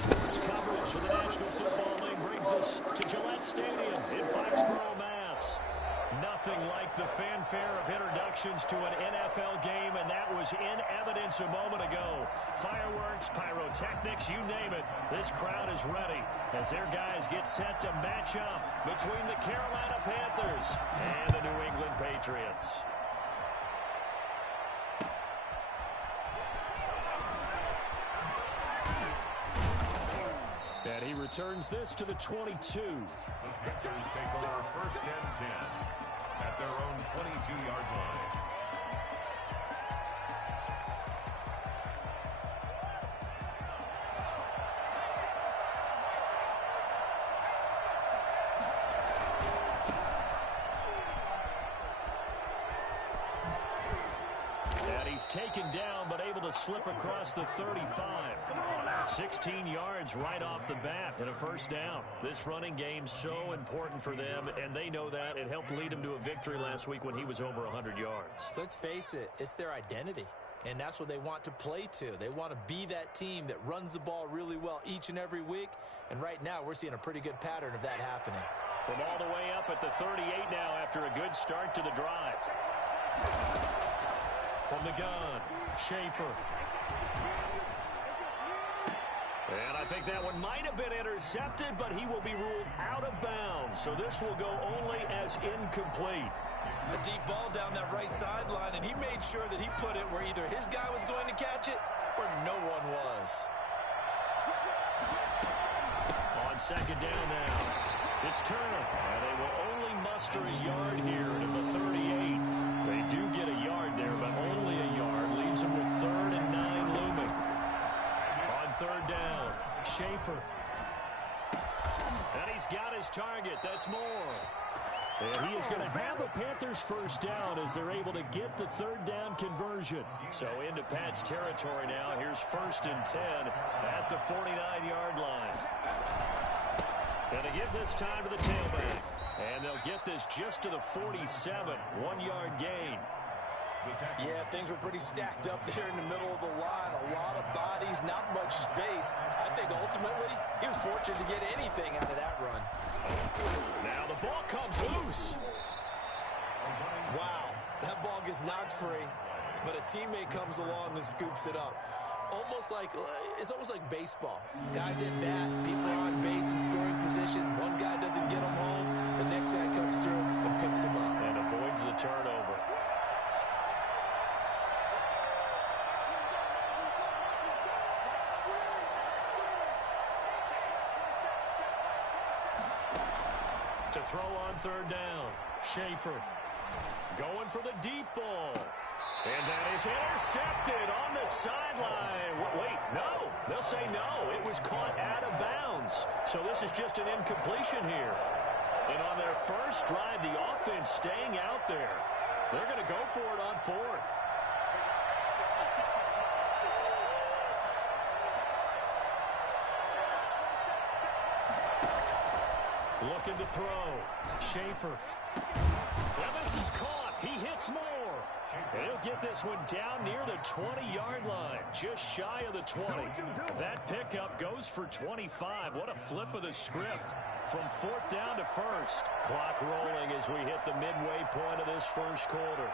Sports coverage of the National Football League brings us to Gillette Stadium in Foxborough, Mass. Nothing like the fanfare of introductions to an NFL game, and that was in evidence a moment ago. Fireworks, pyrotechnics, you name it. This crowd is ready as their guys get set to match up between the Carolina Panthers and the New England Patriots. And he returns this to the 22. The Victors take over first and 10 at their own 22-yard line. And he's taken down, but able to slip across the 35. 16 yards right off the bat and a first down. This running game so important for them, and they know that. It helped lead them to a victory last week when he was over 100 yards. Let's face it, it's their identity, and that's what they want to play to. They want to be that team that runs the ball really well each and every week, and right now we're seeing a pretty good pattern of that happening. From all the way up at the 38 now after a good start to the drive. From the gun, Schaefer. And I think that one might have been intercepted, but he will be ruled out of bounds. So this will go only as incomplete. A deep ball down that right sideline, and he made sure that he put it where either his guy was going to catch it or no one was. On second down now, it's Turner. And they will only muster a yard here at the 38. They do get a yard there, but only a yard. Leaves them with 3rd and 9 looming. On third down, Schaefer. And he's got his target. That's Moore. And he is going to have a Panthers first down as they're able to get the third down conversion. So into Pat's territory now. Here's 1st and 10 at the 49-yard line. And to give this time to the tailback. And they'll get this just to the 47, 1-yard gain. Yeah, things were pretty stacked up there in the middle of the line. A lot of bodies, not much space. I think ultimately he was fortunate to get anything out of that run. Now the ball comes loose. Wow, that ball gets knocked free, but a teammate comes along and scoops it up. It's almost like baseball. Guys at bat, people are on base in scoring position. One guy doesn't get him home. The next guy comes through and picks him up. And avoids the turnover. To throw on third down, Schaefer going for the deep ball. And that is intercepted on the sideline. Wait, no. They'll say no. It was caught out of bounds. So this is just an incompletion here. And on their first drive, the offense staying out there. They're going to go for it on fourth. Looking to throw. Schaefer. Now this is caught. He hits more. And he'll get this one down near the 20-yard line, just shy of the 20. That pickup goes for 25. What a flip of the script. From fourth down to first. Clock rolling as we hit the midway point of this first quarter.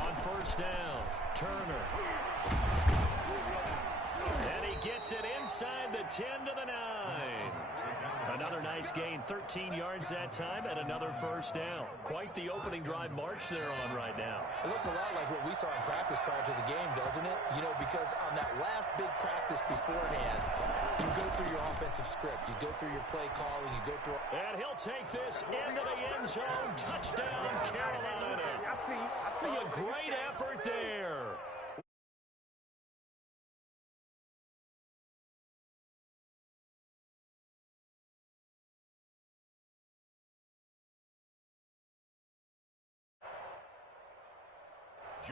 On first down, Turner. And he gets it inside the 10 to the 9. Another nice gain, 13 yards that time, and another first down. Quite the opening drive march they're on right now. It looks a lot like what we saw in practice prior to the game, doesn't it? You know, because on that last big practice beforehand, you go through your offensive script. You go through your play calling. You go through... And he'll take this into the end zone. Touchdown, Carolina. A great effort there.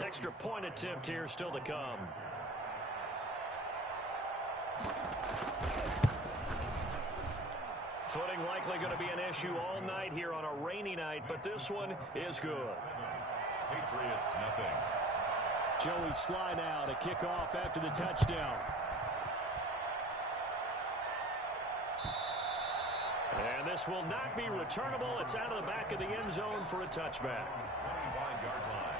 Extra point attempt here still to come. Footing likely going to be an issue all night here on a rainy night, but this one is good. Patriots, nothing. Joey Sly now to kick off after the touchdown. And this will not be returnable. It's out of the back of the end zone for a touchback. 25-yard line.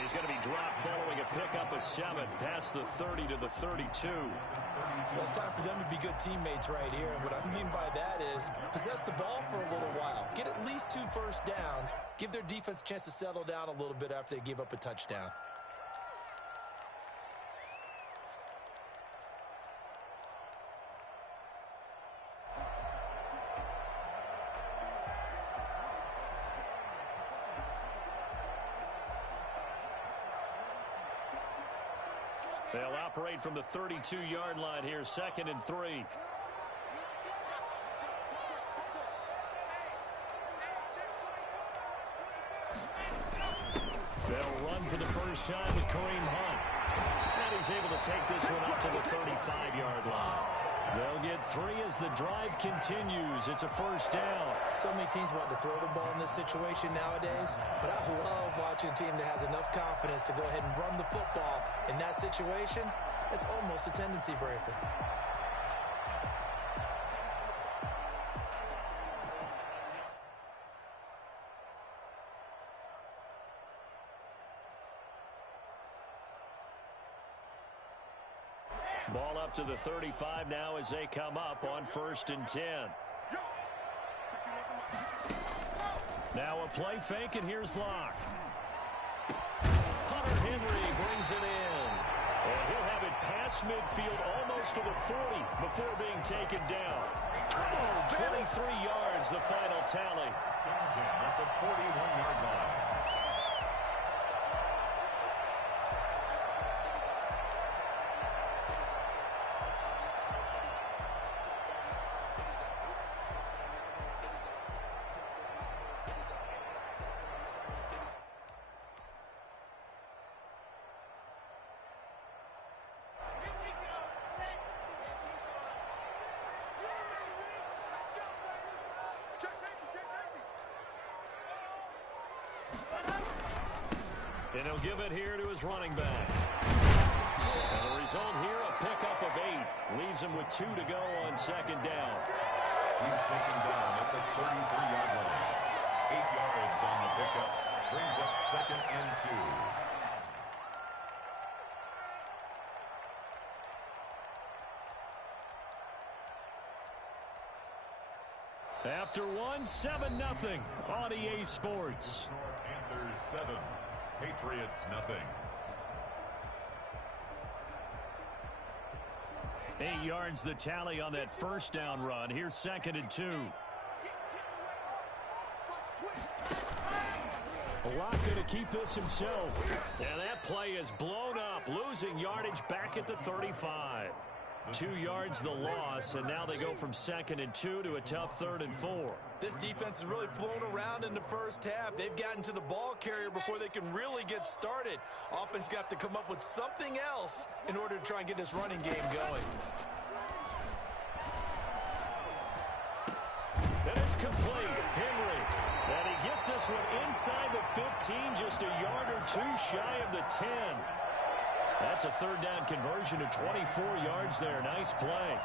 He's going to be dropped following a pickup of 7 past the 30 to the 32. Well, it's time for them to be good teammates right here. And what I mean by that is possess the ball for a little while. Get at least 2 first downs. Give their defense a chance to settle down a little bit after they give up a touchdown. They'll operate from the 32-yard line here, 2nd and 3. They'll run for the first time with Kareem Hunt. And he's able to take this one up to the 35-yard line. They'll get 3 as the drive continues. It's a first down. So many teams want to throw the ball in this situation nowadays, but I love watching a team that has enough confidence to go ahead and run the football in that situation. It's almost a tendency breaker. Ball up to the 35 now as they come up on 1st and 10. Now a play fake, and here's Locke. Hunter Henry brings it in. And he'll have it past midfield almost to the 40 before being taken down. Oh, 23 yards, the final tally. At the 41-yard line. And he'll give it here to his running back. And the result here, a pickup of 8. Leaves him with 2 to go on 2nd down. He's taken down at the 33-yard line. 8 yards on the pickup. Brings up 2nd and 2. After one, 7-0 on EA Sports. Panthers 7, Patriots nothing. 8 yards the tally on that first down run. Here's 2nd and 2. Lockett to keep this himself. And that play is blown up, losing yardage back at the 35. 2 yards the loss, and now they go from 2nd and 2 to a tough 3rd and 4. This defense has really flown around in the first half. They've gotten to the ball carrier before they can really get started. Offense got to come up with something else in order to try and get this running game going. And it's complete. Henry. And he gets this one inside the 15, just a yard or two shy of the 10. That's a 3rd down conversion of 24 yards there. Nice play.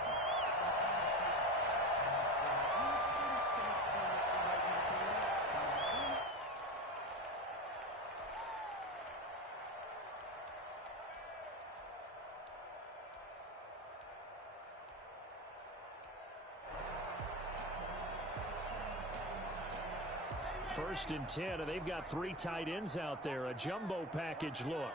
First and 10, and they've got 3 tight ends out there. A jumbo package look.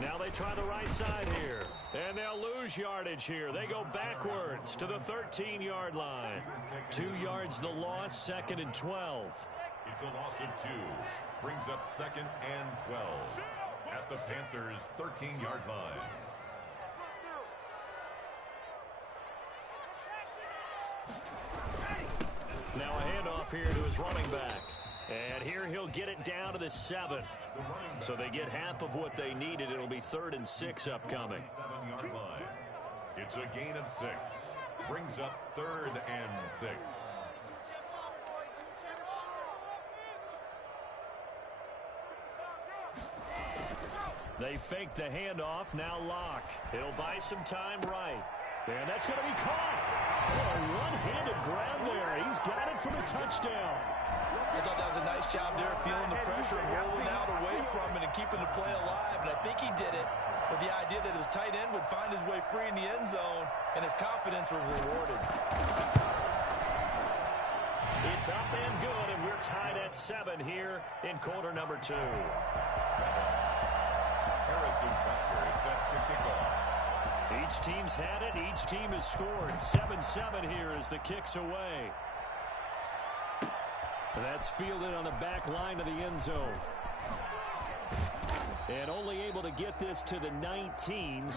Now they try the right side here. And they'll lose yardage here. They go backwards to the 13-yard line. 2 yards the loss, 2nd and 12. It's a loss of 2. Brings up 2nd and 12. At the Panthers' 13-yard line. Now a handoff here to his running back. And here he'll get it down to the 7. So they get half of what they needed. It'll be 3rd and 6 upcoming. 7-yard line. It's a gain of 6. Brings up 3rd and 6. They fake the handoff. Now Locke. He'll buy some time right. And that's going to be caught. Oh, a one-handed grab there. He's got it for the touchdown. I thought that was a nice job there, feeling the pressure and rolling out away from it and keeping the play alive. And I think he did it with the idea that his tight end would find his way free in the end zone, and his confidence was rewarded. It's up and good, and we're tied at 7 here in quarter number 2. Harrison Butker is set to kick off. Each team's had it. Each team has scored. 7-7 here as the kick's away. That's fielded on the back line of the end zone. And only able to get this to the 19.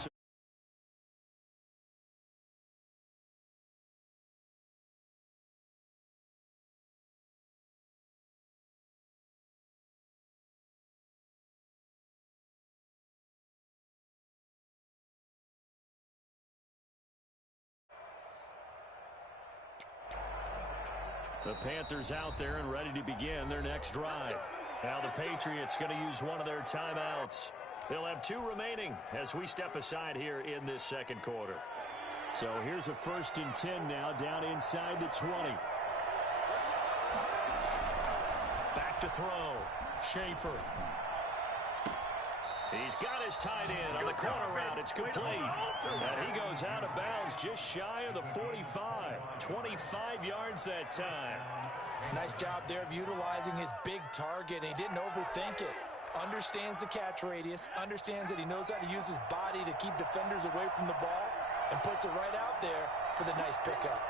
The Panthers out there and ready to begin their next drive. Now the Patriots going to use one of their timeouts. They'll have 2 remaining as we step aside here in this second quarter. So here's a 1st and 10 now down inside the 20. Back to throw. Schaefer. He's got his tight end on the corner route. It's complete. And he goes out of bounds just shy of the 45. 25 yards that time. Nice job there of utilizing his big target. He didn't overthink it. Understands the catch radius. Understands that he knows how to use his body to keep defenders away from the ball. And puts it right out there for the nice pickup.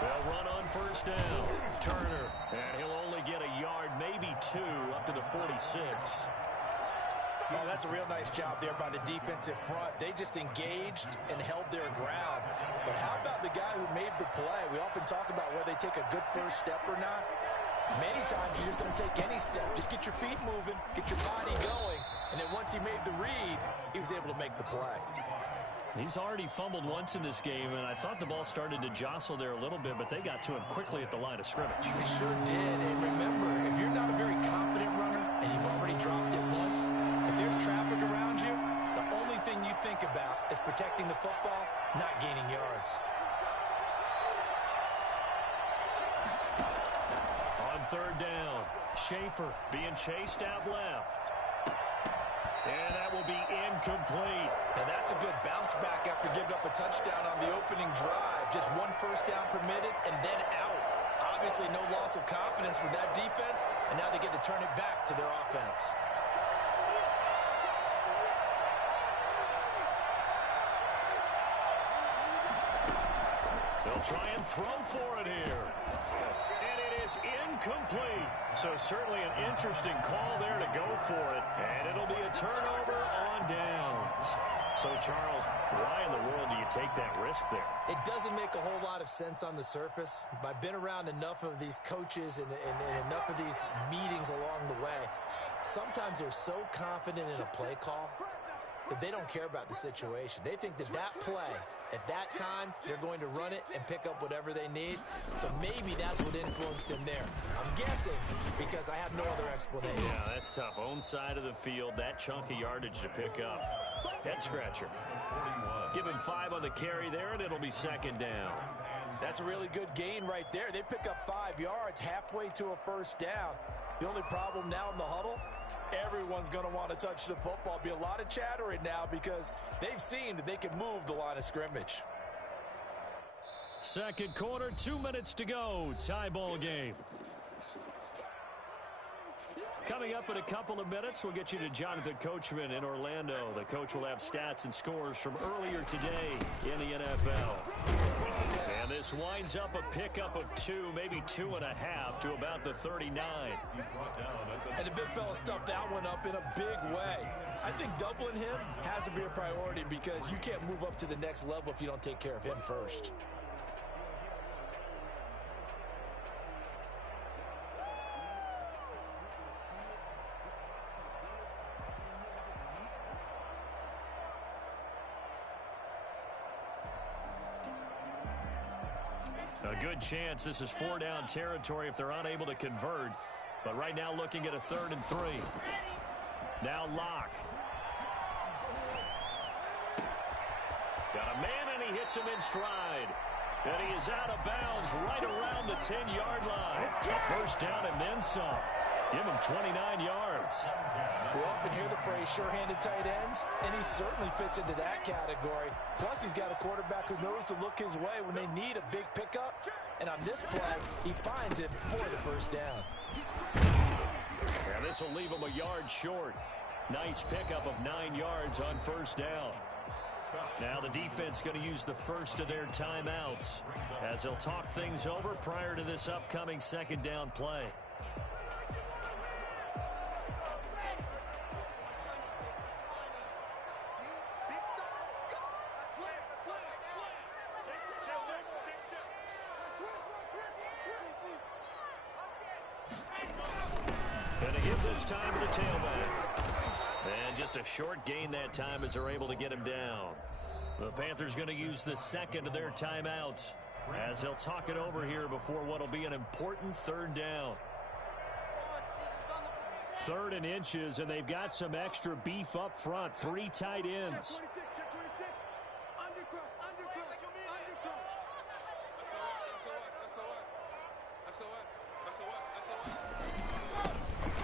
They'll run on 1st down. Turner. And he'll only get a yard, maybe 2, up to the 46. Oh, that's a real nice job there by the defensive front. They just engaged and held their ground. But how about the guy who made the play? We often talk about whether they take a good first step or not. Many times you just don't take any step. Just get your feet moving, get your body going. And then once he made the read, he was able to make the play. He's already fumbled once in this game, and I thought the ball started to jostle there a little bit, but they got to him quickly at the line of scrimmage. They sure did. And remember, if you're not a very confident runner and you've already dropped it once, if there's traffic around you, the only thing you think about is protecting the football, not gaining yards. On 3rd down, Schaefer being chased out left. And that will be incomplete. Now that's a good bounce back after giving up a touchdown on the opening drive. Just one first down permitted and then out. Obviously no loss of confidence with that defense, and now they get to turn it back to their offense. They'll try and throw for it here. And it is incomplete. So certainly an interesting call there to go for it. And it'll be a turnover on downs. So, Charles, why in the world do you take that risk there? It doesn't make a whole lot of sense on the surface. But I've been around enough of these coaches and enough of these meetings along the way. Sometimes they're so confident in a play call that they don't care about the situation. They think that that play, at that time, they're going to run it and pick up whatever they need. So maybe that's what influenced him there. I'm guessing because I have no other explanation. Yeah, that's tough. Own side of the field, that chunk of yardage to pick up. Head scratcher. Give him 5 on the carry there, and it'll be second down. That's a really good gain right there. They pick up 5 yards halfway to a first down. The only problem now in the huddle, everyone's going to want to touch the football. Be a lot of chattering now because they've seen that they can move the line of scrimmage. Second quarter, 2 minutes to go. Tie ball game. Coming up in a couple of minutes, we'll get you to Jonathan Coachman in Orlando. The coach will have stats and scores from earlier today in the NFL. And this winds up a pickup of 2, maybe 2.5 to about the 39. And the big fella stuffed that one up in a big way. I think doubling him has to be a priority because you can't move up to the next level if you don't take care of him first. A good chance this is 4-down territory if they're unable to convert. But right now looking at a 3rd and 3. Now Locke. Got a man and he hits him in stride. And he is out of bounds right around the 10-yard line. A first down and then some. Give him 29 yards. We often hear the phrase sure-handed tight ends, and he certainly fits into that category. Plus, he's got a quarterback who knows to look his way when they need a big pickup. And on this play, he finds it for the first down. And this will leave him a yard short. Nice pickup of 9 yards on first down. Now the defense going to use the first of their timeouts as they'll talk things over prior to this upcoming second down play. And a hit this time to the tailback. And just a short gain that time as they're able to get him down. The Panthers going to use the second of their timeouts as they'll talk it over here before what will be an important 3rd down. 3rd and inches, and they've got some extra beef up front. 3 tight ends.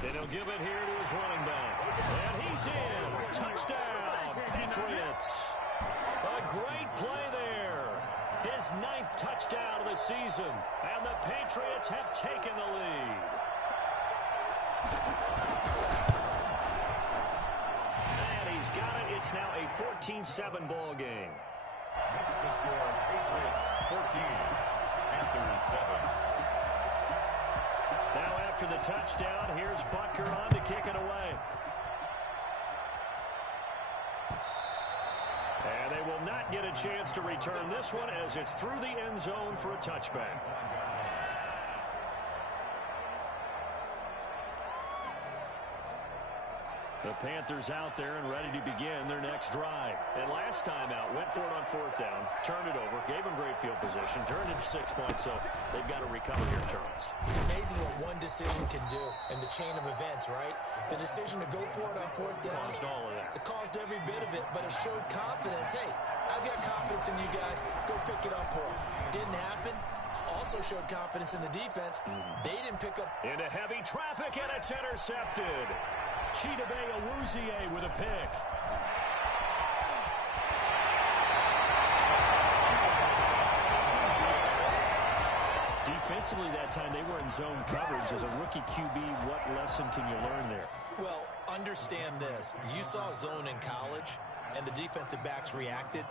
And he'll give it here to his running back. And he's in. Touchdown, Patriots. A great play there. His 9th touchdown of the season. And the Patriots have taken the lead. And he's got it. It's now a 14-7 ball game. Makes the score Patriots 14, Panthers 7. Now after the touchdown, here's Butker on to kick it away. And they will not get a chance to return this one as it's through the end zone for a touchback. The Panthers out there and ready to begin their next drive. And last time out, went for it on 4th down, turned it over, gave them great field position, turned it to 6 points, so they've got to recover here, Charles. It's amazing what one decision can do in the chain of events, right? The decision to go for it on 4th down. Caused all of that. It caused every bit of it, but it showed confidence. Hey, I've got confidence in you guys. Go pick it up for them. Didn't happen. Also showed confidence in the defense. They didn't pick up. Into heavy traffic, and it's intercepted. Chidobe with a pick. Defensively that time, they were in zone coverage. As a rookie QB, what lesson can you learn there? Well, understand this. You saw zone in college, and the defensive backs reacted,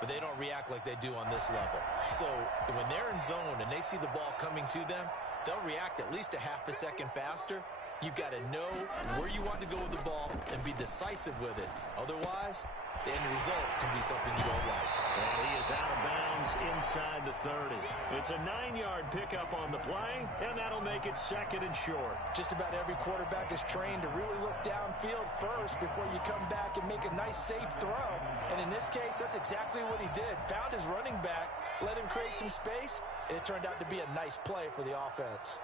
but they don't react like they do on this level. So when they're in zone and they see the ball coming to them, they'll react at least a half a second faster. You've got to know where you want to go with the ball and be decisive with it. Otherwise, the end result can be something you don't like. And he is out of bounds inside the 30. It's a 9-yard pickup on the play, and that'll make it 2nd and short. Just about every quarterback is trained to really look downfield first before you come back and make a nice, safe throw. And in this case, that's exactly what he did. Found his running back, let him create some space, and it turned out to be a nice play for the offense.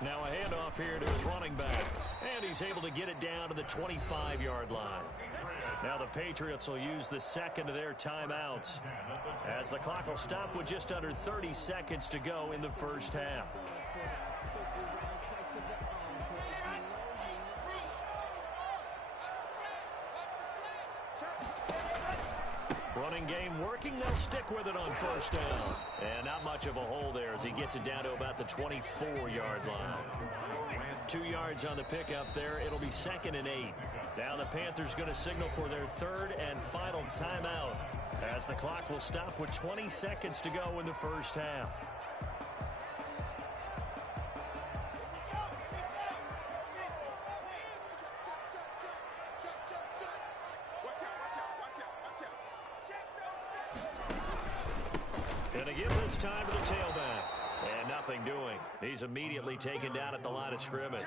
Now a handoff here to his running back. And he's able to get it down to the 25-yard line. Now the Patriots will use the second of their timeouts, as the clock will stop with just under 30 seconds to go in the first half. Running game working. They'll stick with it on first down. And not much of a hole there as he gets it down to about the 24-yard line. 2 yards on the pickup there. It'll be 2nd and 8. Now the Panthers going to signal for their 3rd and final timeout, as the clock will stop with 20 seconds to go in the first half. And a give this time to the tailback. And nothing doing. He's immediately taken down at the line of scrimmage.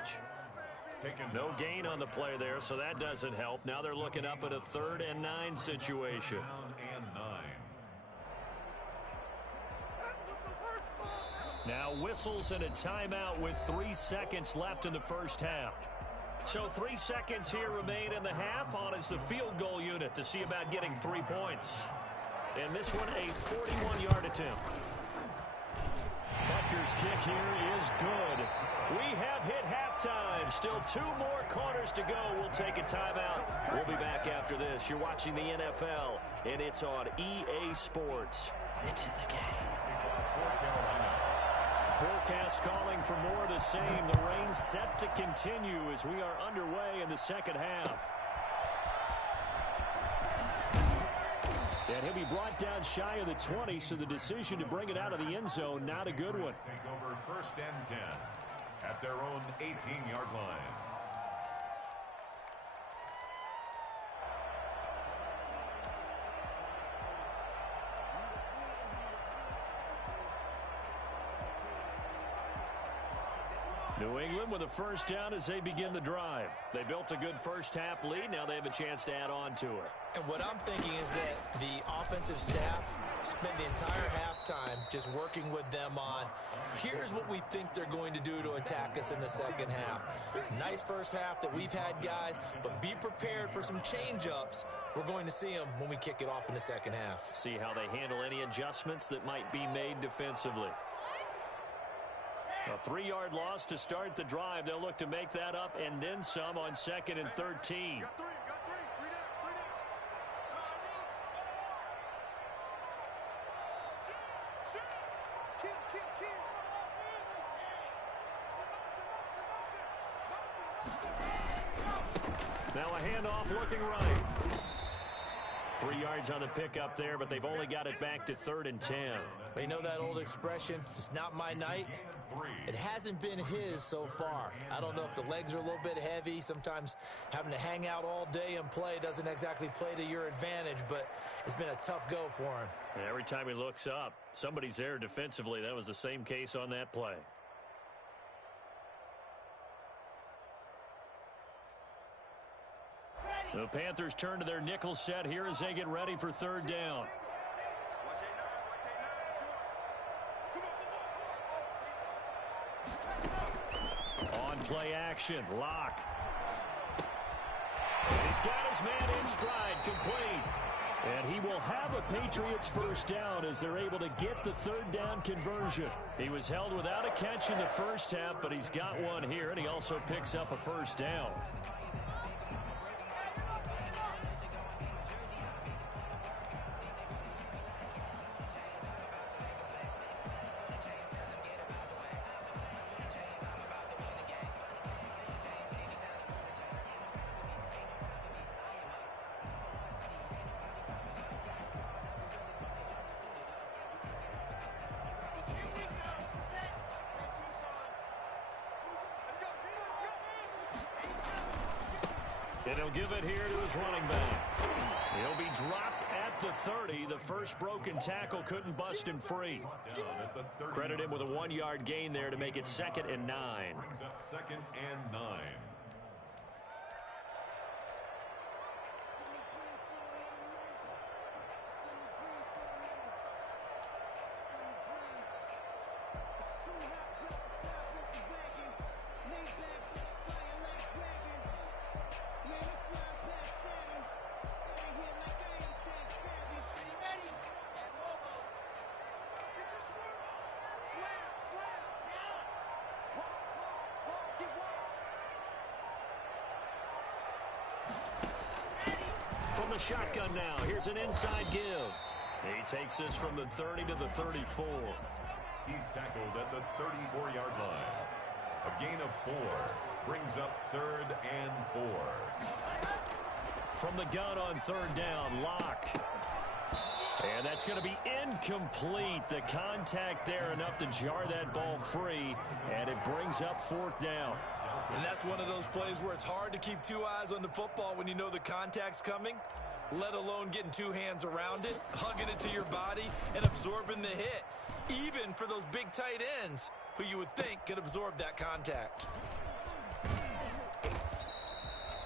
No gain on the play there, so that doesn't help. Now they're looking up at a 3rd and 9 situation. Now whistles and a timeout with 3 seconds left in the first half. So 3 seconds here remain in the half. On is the field goal unit to see about getting 3 points. And this one a 41-yard attempt. Butker's kick here is good. We have hit halftime. Still 2 more quarters to go. We'll take a timeout. We'll be back after this. You're watching the NFL, and it's on EA Sports. It's in the game. Forecast calling for more of the same. The rain set to continue as we are underway in the second half. And he'll be brought down shy of the 20, so the decision to bring it out of the end zone, not a good one. Take over 1st and 10 at their own 18-yard line. New England with a first down as they begin the drive. They built a good first half lead. Now they have a chance to add on to it. And what I'm thinking is that the offensive staff spent the entire halftime just working with them on, here's what we think they're going to do to attack us in the second half. Nice first half that we've had, guys, but be prepared for some change-ups. We're going to see them when we kick it off in the second half. See how they handle any adjustments that might be made defensively. A 3-yard loss to start the drive. They'll look to make that up and then some on 2nd and 13. Now a handoff looking right. 3 yards on the pickup there, but they've only got it back to 3rd and 10. But you know that old expression, it's not my night. It hasn't been his so far. I don't know if the legs are a little bit heavy. Sometimes having to hang out all day and play doesn't exactly play to your advantage, but it's been a tough go for him. And every time he looks up, somebody's there defensively. That was the same case on that play. The Panthers turn to their nickel set here as they get ready for 3rd down. On play action, Lock. And he's got his man in stride, complete. And he will have a Patriots first down as they're able to get the third down conversion. He was held without a catch in the first half, but he's got one here, and he also picks up a first down. And he'll give it here to his running back. He'll be dropped at the 30. The first broken tackle couldn't bust him free. Credit him with a 1-yard gain there to make it 2nd and 9. Brings up 2nd and 9. From the shotgun now, here's an inside give. He takes this from the 30 to the 34. He's tackled at the 34-yard line. A gain of 4 brings up 3rd and 4. From the gun on 3rd down, Locke. And that's going to be incomplete. The contact there enough to jar that ball free, and it brings up 4th down. And that's one of those plays where it's hard to keep 2 eyes on the football when you know the contact's coming, let alone getting 2 hands around it, hugging it to your body, and absorbing the hit, even for those big tight ends who you would think could absorb that contact.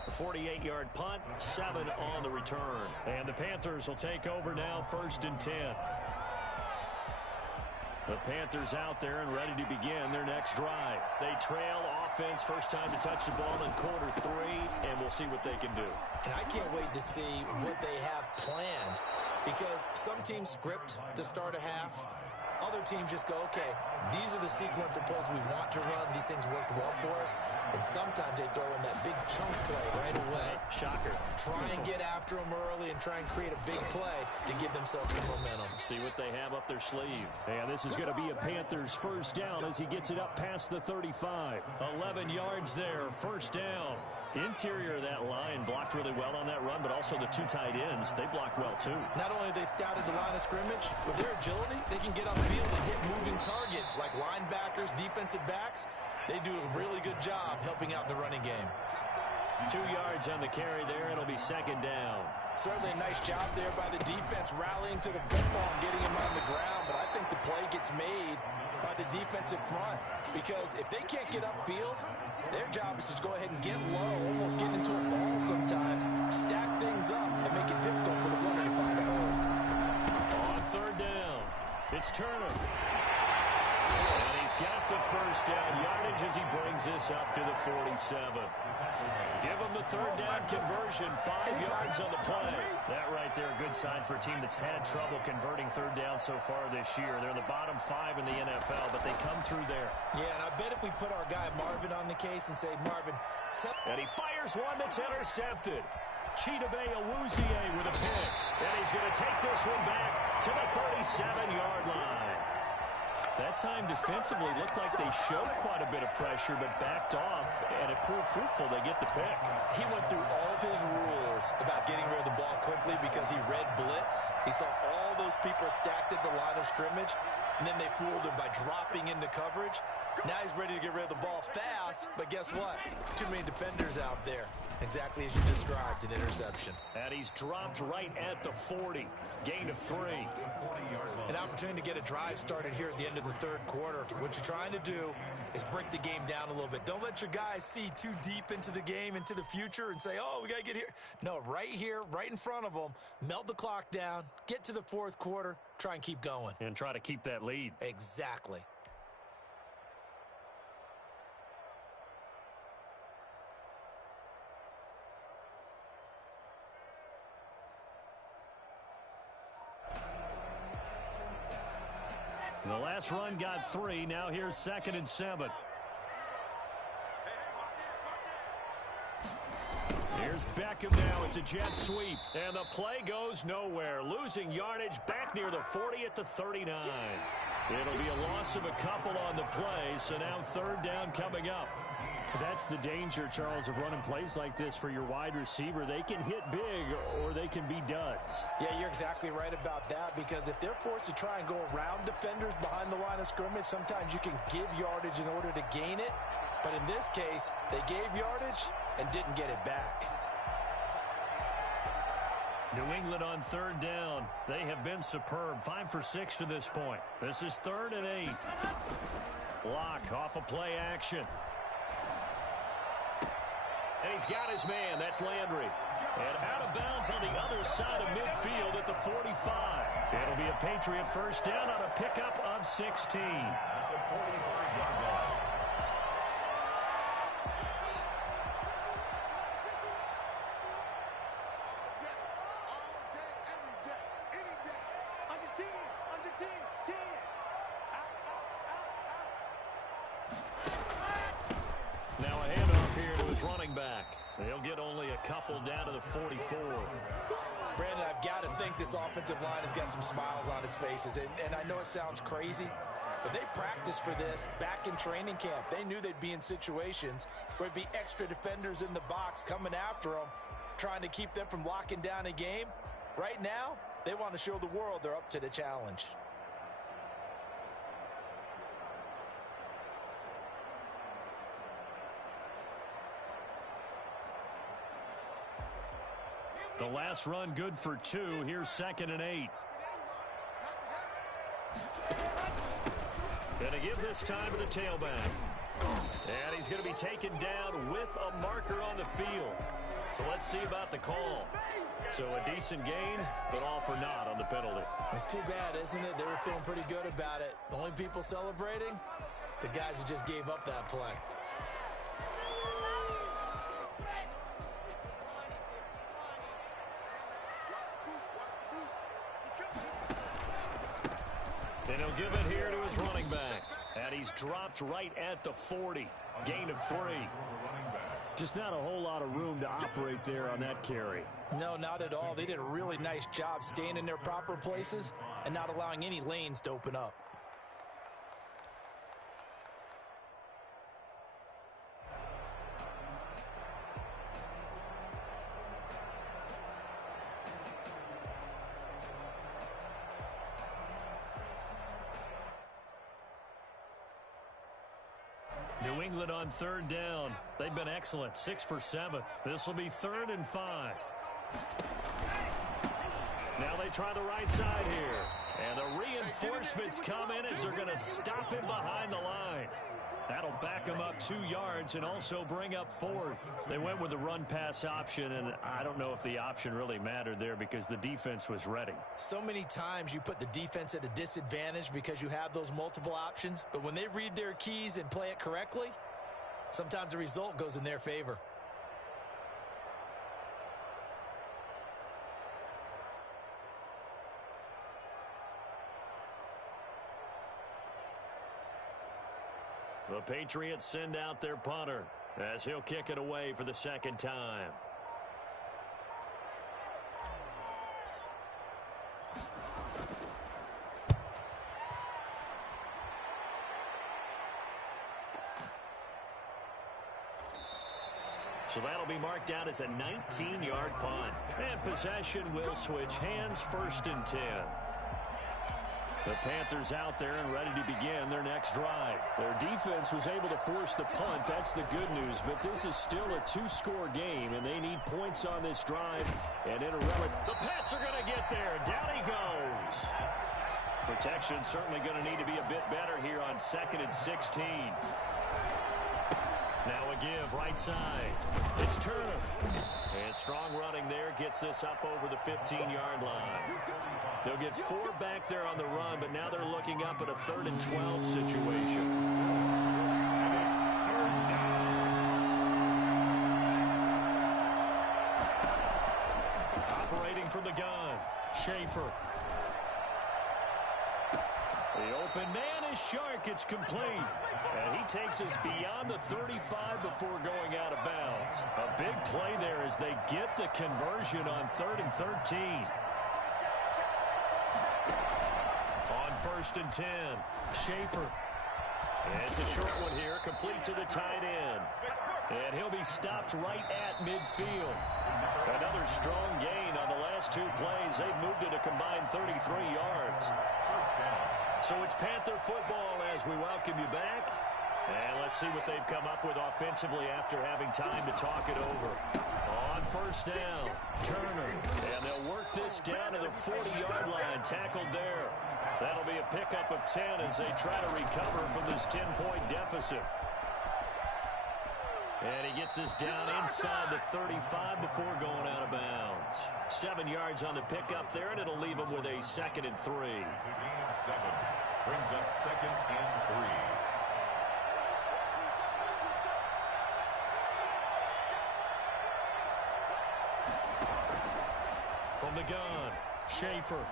A 48-yard punt, 7 on the return. And the Panthers will take over now, 1st and 10. The Panthers out there and ready to begin their next drive. They trail offense, first time to touch the ball in quarter 3, and we'll see what they can do. And I can't wait to see what they have planned, because some teams script to start a half. Other teams just go, okay, these are the sequence of plays we want to run. These things worked well for us. And sometimes they throw in that big chunk play right away. Shocker. Try and get after them early and try and create a big play to give themselves some momentum. See what they have up their sleeve. And this is going to be a Panthers first down as he gets it up past the 35. 11 yards there, first down. Interior of that line blocked really well on that run, but also the 2 tight ends, they blocked well too. Not only have they scouted the line of scrimmage, with their agility, they can get upfield and hit moving targets like linebackers, defensive backs. They do a really good job helping out in the running game. 2 yards on the carry there. It'll be 2nd down. Certainly a nice job there by the defense rallying to the football and getting him on the ground, but I think the play gets made by the defensive front, because if they can't get upfield, their job is to go ahead and get low, almost get into a ball sometimes, stack things up, and make it difficult for the runner to find a hole. On 3rd down, it's Turner. And he's got the first down yardage as he brings this up to the 47. Give him the 3rd down conversion, 5 yards on the play. That right there, a good sign for a team that's had trouble converting 3rd down so far this year. They're in the bottom 5 in the NFL, but they come through there. Yeah, and I bet if we put our guy Marvin on the case and say, Marvin, and he fires one that's intercepted. Chidobe Awuzie with a pick. And he's going to take this one back to the 37-yard line. That time defensively looked like they showed quite a bit of pressure but backed off, and it proved fruitful. They get the pick. He went through all of his rules about getting rid of the ball quickly because he read blitz. He saw all those people stacked at the line of scrimmage, and then they fooled him by dropping into coverage. Now he's ready to get rid of the ball fast, but guess what? Too many defenders out there. Exactly as you described, an interception. And he's dropped right at the 40. Gain of 3. An opportunity to get a drive started here at the end of the 3rd quarter. What you're trying to do is break the game down a little bit. Don't let your guys see too deep into the game, into the future, and say, oh, we got to get here. No, right here, right in front of them, melt the clock down, get to the 4th quarter, try and keep going. And try to keep that lead. Exactly. Last run got 3. Now here's 2nd and 7. Here's Beckham now. It's a jet sweep. And the play goes nowhere. Losing yardage back near the 40 at the 39. It'll be a loss of a couple on the play, so now 3rd down coming up. That's the danger, Charles, of running plays like this for your wide receiver. They can hit big or they can be duds. Yeah, you're exactly right about that, because if they're forced to try and go around defenders behind the line of scrimmage, sometimes you can give yardage in order to gain it. But in this case, they gave yardage and didn't get it back. New England on 3rd down. They have been superb. 5 for 6 to this point. This is 3rd and 8. Lock off a play action. And he's got his man. That's Landry. And out of bounds on the other side of midfield at the 45. It'll be a Patriot first down on a pickup of 16. At the 45-yard line. Now a handoff here to his running back. They'll get only a couple down to the 44. Brandon, I've got to think this offensive line has got some smiles on its faces. And I know it sounds crazy, but they practiced for this back in training camp. They knew they'd be in situations where it'd be extra defenders in the box coming after them, trying to keep them from locking down a game. Right now, they want to show the world they're up to the challenge. The last run good for 2. Here's 2nd and 8. Gonna give this time to the tailback. And he's going to be taken down with a marker on the field. So let's see about the call. So a decent gain, but all for naught on the penalty. It's too bad, isn't it? They were feeling pretty good about it. The only people celebrating, the guys who just gave up that play. And he'll give it here to his running back. And he's dropped right at the 40. Gain of 3. Just not a whole lot of room to operate there on that carry. No, not at all. They did a really nice job staying in their proper places and not allowing any lanes to open up. New England on 3rd down. They've been excellent. 6 for 7. This will be 3rd and 5. Now they try the right side here. And the reinforcements come in as they're going to stop him behind the line. That'll back him up 2 yards and also bring up 4th. They went with the run-pass option, and I don't know if the option really mattered there because the defense was ready. So many times you put the defense at a disadvantage because you have those multiple options, but when they read their keys and play it correctly, sometimes the result goes in their favor. The Patriots send out their punter as he'll kick it away for the 2nd time. So that'll be marked out as a 19-yard punt. And possession will switch hands, 1st and 10. The Panthers out there and ready to begin their next drive. Their defense was able to force the punt. That's the good news. But this is still a 2-score game, and they need points on this drive. And in a the Pats are going to get there. Down he goes. Protection certainly going to need to be a bit better here on 2nd and 16. Now a give right side. It's Turner. And strong running there gets this up over the 15-yard line. They'll get 4 back there on the run, but now they're looking up at a 3rd and 12 situation. Operating from the gun, Schaefer. The open man the Shark. It's complete. And he takes us beyond the 35 before going out of bounds. A big play there as they get the conversion on 3rd and 13. On 1st and 10, Schaefer. It's a short one here, complete to the tight end. And he'll be stopped right at midfield. Another strong gain on the last 2 plays. They've moved it a combined 33 yards. So it's Panther football as we welcome you back. And let's see what they've come up with offensively after having time to talk it over. On 1st down, Turner. And they'll work this down to the 40-yard line, tackled there. That'll be a pickup of 10 as they try to recover from this 10-point deficit. And he gets us down inside the 35 before going out of bounds. 7 yards on the pickup there, and it'll leave him with a 2nd and 3. Gain of 7. Brings up 2nd and 3. From the gun, Schaefer.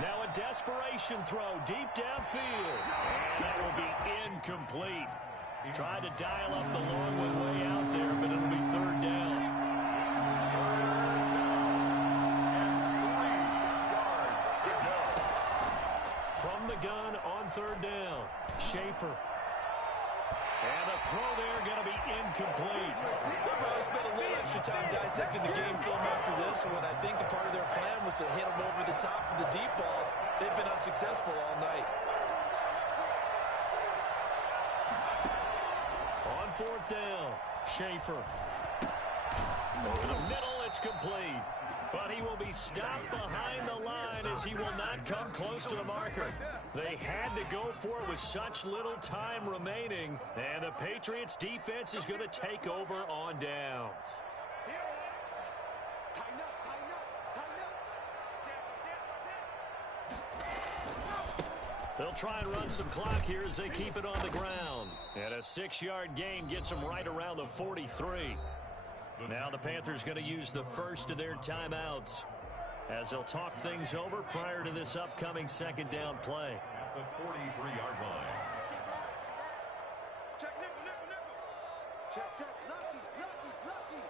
Now a desperation throw deep downfield. And that will be incomplete. Tried to dial up the long way out there, but it'll be 3rd down. From the gun on 3rd down, Schaefer. And the throw there going to be incomplete. They'll probably spend a little extra time dissecting the game film after this one. I think the part of their plan was to hit them over the top of the deep ball. They've been unsuccessful all night. On 4th down, Schaefer. Over the middle, it's complete. But he will be stopped behind the line as he will not come close to the marker. They had to go for it with such little time remaining. And the Patriots defense is going to take over on downs. They'll try and run some clock here as they keep it on the ground. And a 6-yard gain gets them right around the 43. Now the Panthers going to use the first of their timeouts as they'll talk things over prior to this upcoming 2nd down play. At the 43-yard line. Check nickel, nickel, nickel. Check, check. Lucky, lucky, lucky.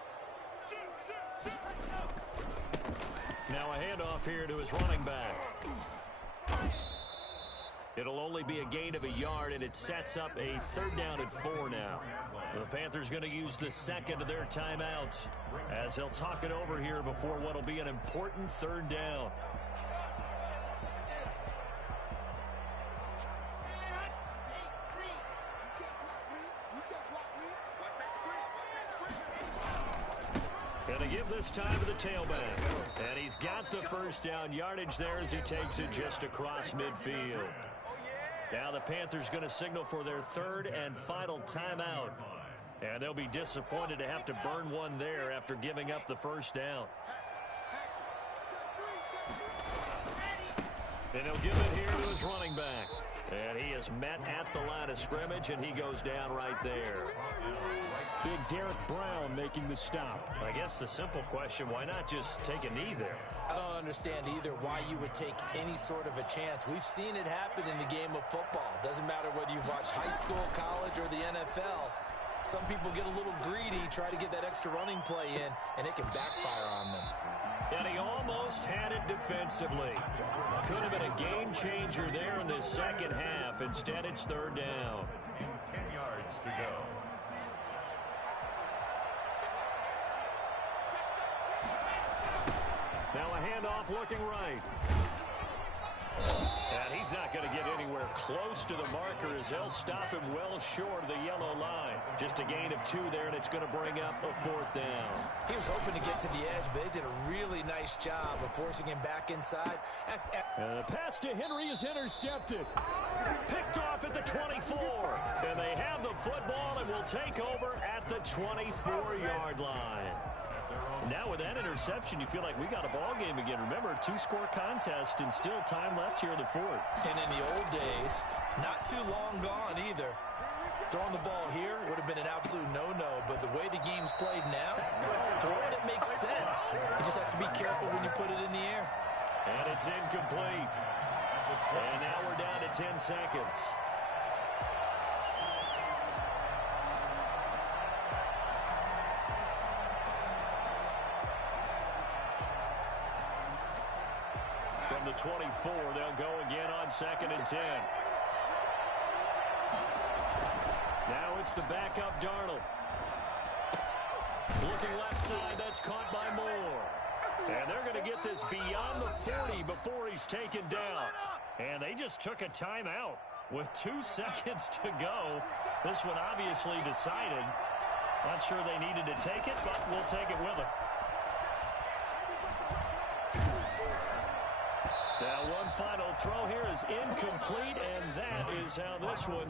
Now a handoff here to his running back. It'll only be a gain of a yard, and it sets up a 3rd down and 4 now. The Panthers going to use the 2nd of their timeouts as they'll talk it over here before what will be an important 3rd down. And they give this time to the tailback. And he's got the 1st down yardage there as he takes it just across midfield. Now the Panthers going to signal for their 3rd and final timeout. And they'll be disappointed to have to burn one there after giving up the 1st down. And he'll give it here to his running back. And he is met at the line of scrimmage, and he goes down right there. Big Derek Brown making the stop. I guess the simple question, why not just take a knee there? I don't understand either why you would take any sort of a chance. We've seen it happen in the game of football. Doesn't matter whether you've watched high school, college, or the NFL. Some people get a little greedy, try to get that extra running play in, and it can backfire on them. And he almost had it defensively. Could have been a game changer there in this 2nd half. Instead, it's 3rd down. 10 yards to go. Now a handoff looking right. And he's not going to get anywhere close to the marker as they'll stop him well short of the yellow line. Just a gain of 2 there, and it's going to bring up a 4th down. He was hoping to get to the edge, but they did a really nice job of forcing him back inside. And the pass to Henry is intercepted. Picked off at the 24. And they have the football and will take over at the 24-yard line. Now with that interception, you feel like we got a ball game again. Remember, 2-score contest and still time left here in the 4th. And in the old days, not too long gone either. Throwing the ball here would have been an absolute no-no, but the way the game's played now, throwing it makes sense. You just have to be careful when you put it in the air. And it's incomplete. And now we're down to 10 seconds. From the 24, they'll go again on 2nd and 10. Now it's the backup Darnold. Looking left side, that's caught by Moore. And they're going to get this beyond the 40 before he's taken down. And they just took a timeout with 2 seconds to go. This one obviously decided. Not sure they needed to take it, but we'll take it with them. Now one final throw here is incomplete, and that is how this one